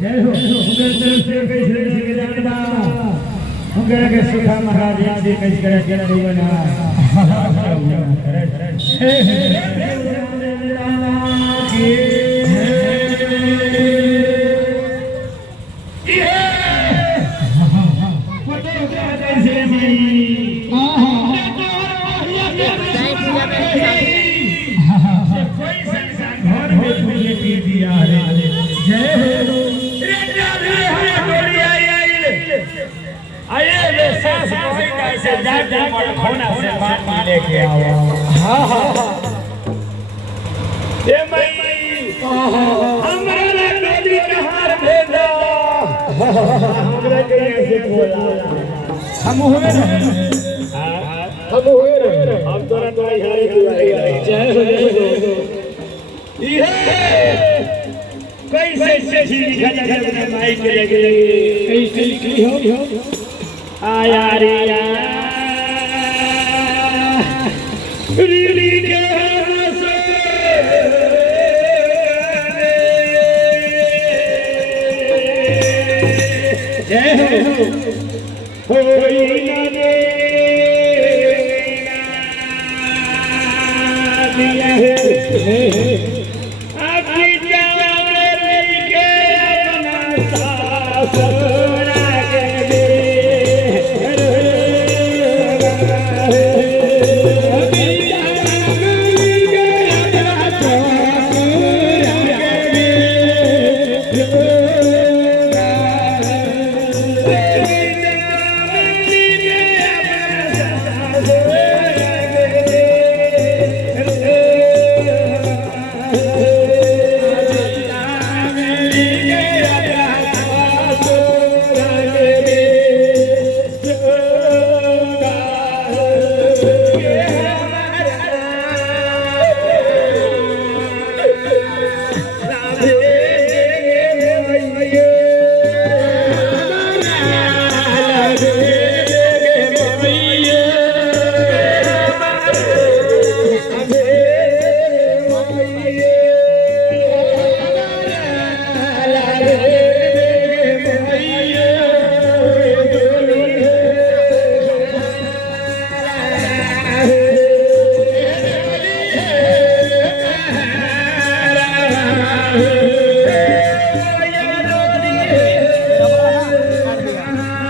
जय हो उनके के सुखा महाराज जी कई करे के बना लेके आओ हाँ हाँ ये मैं हमारा नदी कहाँ भेजा हमरा के ऐसे बोला हम हुए हम तोरा तोरा हारे जय हो ये कैसे चिट्ठी लिखा जाए माई के लगे कैसे लिखी हो आया रे रीली के से जय हो होई ना दिया है